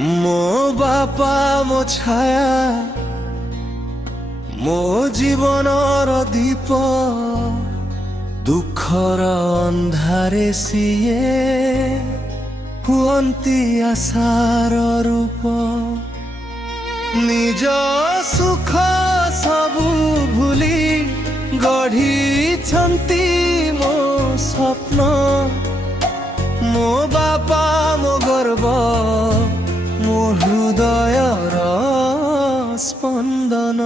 ମୋ ବାପା ମୋ ଛାୟା, ମୋ ଜୀବନର ଦୀପ, ଦୁଃଖର ଅନ୍ଧାରେ ସିଏ ହୁଅନ୍ତି ଆଶାର ରୂପ। ନିଜ ସୁଖ ସବୁ ଭୁଲି ଗଢ଼ିଛନ୍ତି ମୋ ସ୍ୱପ୍ନ। ମୋ ବାପା ମୋ ଗର୍ବ, ମୋ ହୃଦୟର ସ୍ପନ୍ଦନ।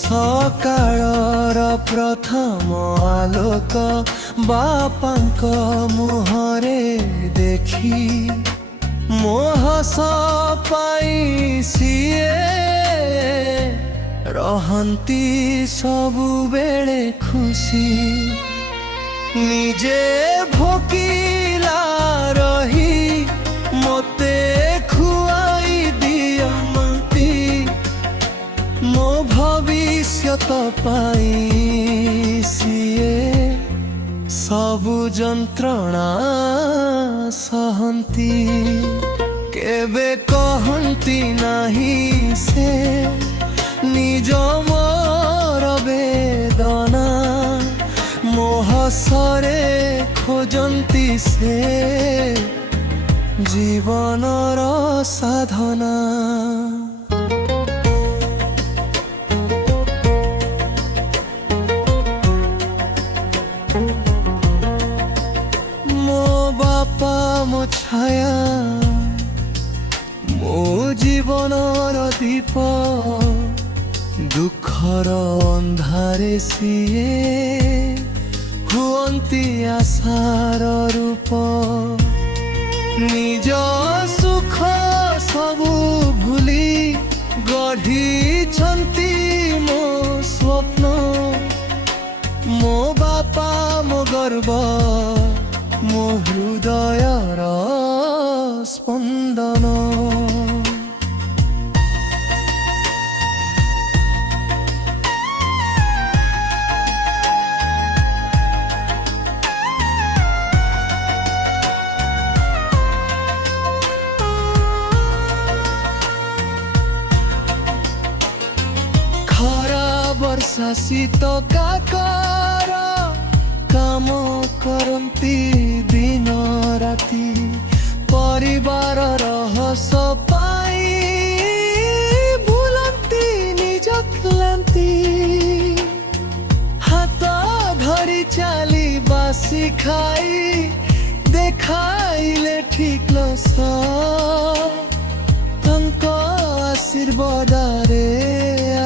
ସକାଳର ପ୍ରଥମ ଆଲୋକ ବାପାଙ୍କ ମୁହଁରେ ଦେଖି ମୋ ହସ ପାଇଁ ସିଏ ରହନ୍ତି ସବୁବେଳେ ଖୁସି। ନିଜେ ଭୋକିଲା ରହି ମୋତେ ଖୁଆଇ ଦିଅନ୍ତି। ମୋ ଭବିଷ୍ୟତ ପାଇଁ ସିଏ ସବୁ ଯନ୍ତ୍ରଣା ସହନ୍ତି। କେବେ କହନ୍ତି ନାହିଁ ସେ ନିଜ ମୋର ବେଦନା। ମୋ ହସରେ ଖୋଜନ୍ତି ସେ ଜୀବନର ସାଧନା। ମୋ ବାପା ମୋ ଛାୟା, ମୋ ଜୀବନର ଦୀପ, ଦୁଃଖର ଅନ୍ଧାରେ ସିଏ ହୁଅନ୍ତି ଆଶାର ରୂପ। ନିଜ ସୁଖ ସବୁ ଭୁଲି ଗଢ଼ିଛନ୍ତି ମୋ ସ୍ୱପ୍ନ। ମୋ ବାପା ମୋ ଗର୍ବ, ମୋ ହୃଦୟର ସ୍ପନ୍ଦନ। ଖରା ବର୍ଷା ଶୀତ କାକର କାମ କରନ୍ତି ଦିନ ରାତି। ପରିବାରର ହସ ପାଇଁ ଭୁଲନ୍ତି ନିଜ କ୍ଳାନ୍ତି। ହାତ ଧରି ଚାଲିବା ଶିଖାଇ ଦେଖାଇଲେ ଠିକ୍ ଲସ। ତାଙ୍କ ଆଶୀର୍ବାଦରେ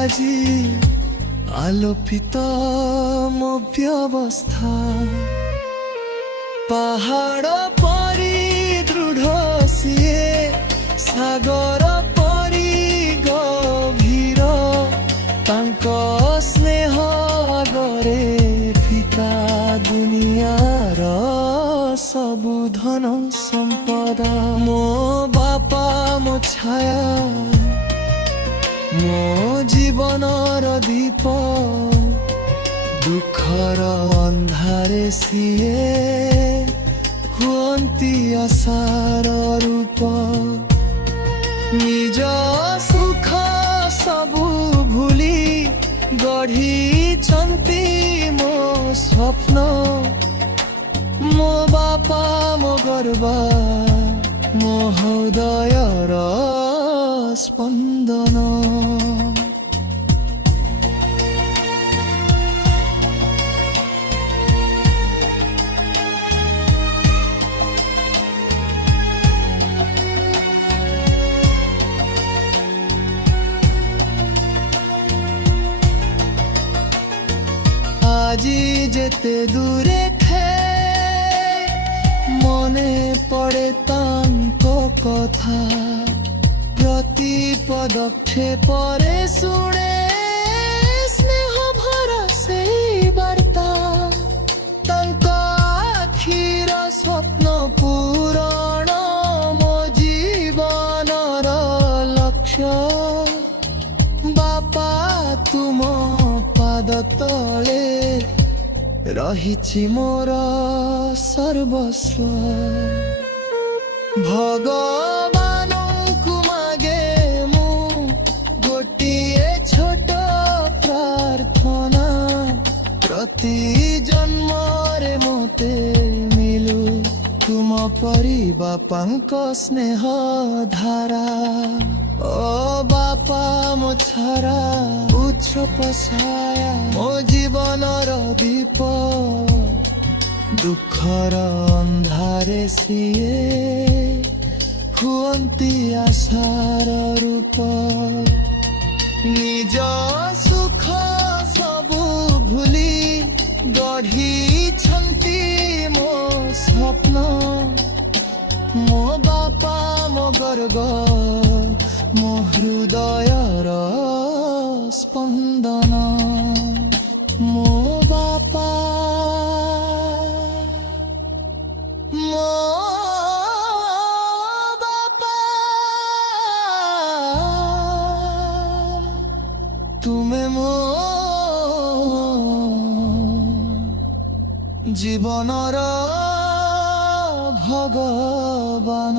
ଆଜି ଆଲୋକିତ ମୋ ବ୍ୟବସ୍ଥା। ପାହାଡ଼ ପରି ଦୃଢ଼ ସିଏ, ସାଗର ପରି ଗଭୀର। ତାଙ୍କ ସ୍ନେହ ଆଗରେ ଫିକା ଦୁନିଆର ସବୁ ଧନ ସମ୍ପଦ। ମୋ ବାପା ମୋ ଛାୟା, ମୋ ଜୀବନର ଦୀପ, ଦୁଃଖର ଅନ୍ଧାରେ ସିଏ ହୁଅନ୍ତି ଆଶାର ରୂପ। ନିଜ ସୁଖ ସବୁ ଭୁଲି ଗଢ଼ିଛନ୍ତି ମୋ ସ୍ୱପ୍ନ। ମୋ ବାପା ମୋ ଗର୍ବ, ମୋ ହୃଦୟର ସ୍ପନ୍ଦନ। আজি যেতে দূরে মনে পড়ে তাঙ্ক কথা। প্রতি পদক্ষেপরে শুনে স্নেহ ভরা সেই বার্তা। তাঙ্ক আখির স্বপ্ন পূরণ মো জীবনর লক্ষ্য। বাপা তুম পাদ ପାଦ ତଳେ ରହିଛି ମୋର ସର୍ବସ୍ୱ। ଭଗବାନଙ୍କୁ ମାଗେ ମୁଁ ଗୋଟିଏ ଛୋଟ ପ୍ରାର୍ଥନା, ପ୍ରତି ଜନ୍ମରେ ମୋତେ ମିଳୁ ତୁମ ପରି ବାପାଙ୍କ ସ୍ନେହ ଧାରା। ଓ ବାପା ମୋ ଛାରା ଉଚ୍ଚ ଛାୟା ମୋ ଜୀବନର ଦୀପ, ଦୁଃଖର ଅନ୍ଧାରେ ସିଏ ହୁଅନ୍ତି ଆଶାର ରୂପ। ନିଜ ସୁଖ ସବୁ ଭୁଲି ଗଢ଼ିଛନ୍ତି ମୋ ସ୍ୱପ୍ନ। ମୋ ବାପା ମୋ ଗର୍ବ, ମୋ ହୃଦୟର ସ୍ପନ୍ଦନ। ମୋ ବାପା ମୋ ବାପା, ତୁମେ ମୋ ଜୀବନର ଭଗବାନ।